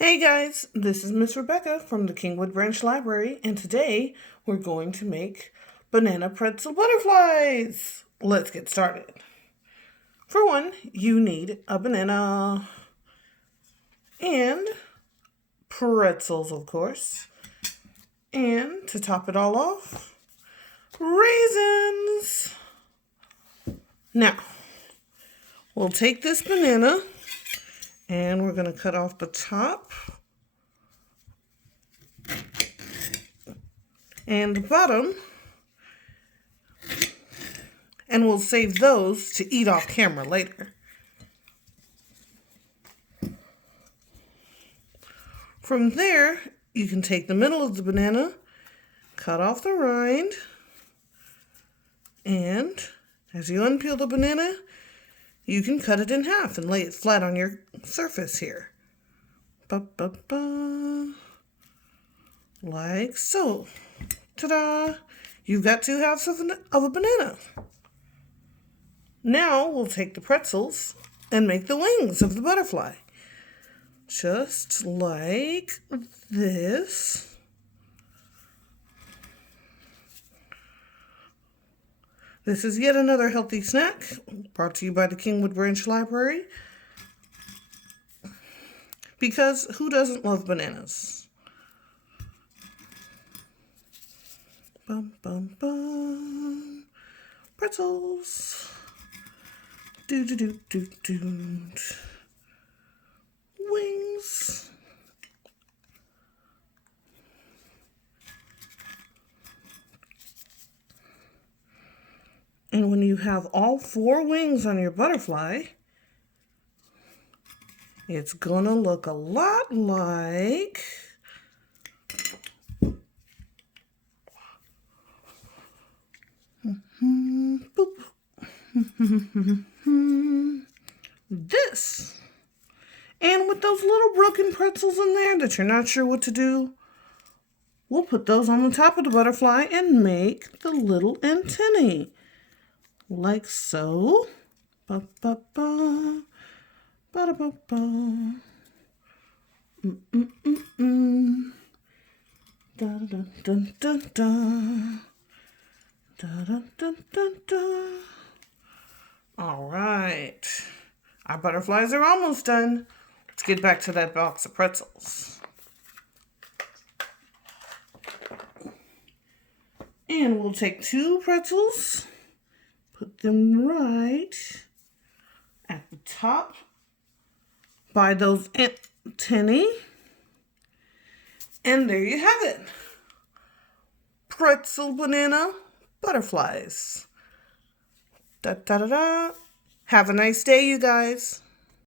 Hey guys, this is Miss Rebecca from the Kingwood Branch Library, and today we're going to make Banana-Pretzel Butterflies. Let's get started. For one, you need a banana and pretzels, of course. And to top it all off, raisins. Now, we'll take this banana and we're going to cut off the top and the bottom, and we'll save those to eat off camera later. From there, you can take the middle of the banana, cut off the rind, and as you unpeel the banana, you can cut it in half and lay it flat on your surface here. Like so. Ta-da! You've got 2 halves of a banana. Now we'll take the pretzels and make the wings of the butterfly. Just like this. This is yet another healthy snack brought to you by the Kingwood Branch Library. Because who doesn't love bananas? Bum, bum, bum. Pretzels. Do, do, do, do, do. Wings. And when you have all 4 wings on your butterfly, it's gonna look a lot like this. And with those little broken pretzels in there that you're not sure what to do, we'll put those on the top of the butterfly and make the little antennae. Like so. Ba ba ba. Ba da ba ba. Da da da da da. Da da da da da. All right. Our butterflies are almost done. Let's get back to that box of pretzels. And we'll take 2 pretzels. Put them right at the top by those antennae. And there you have it. Pretzel banana butterflies. Da da da da. Have a nice day, you guys.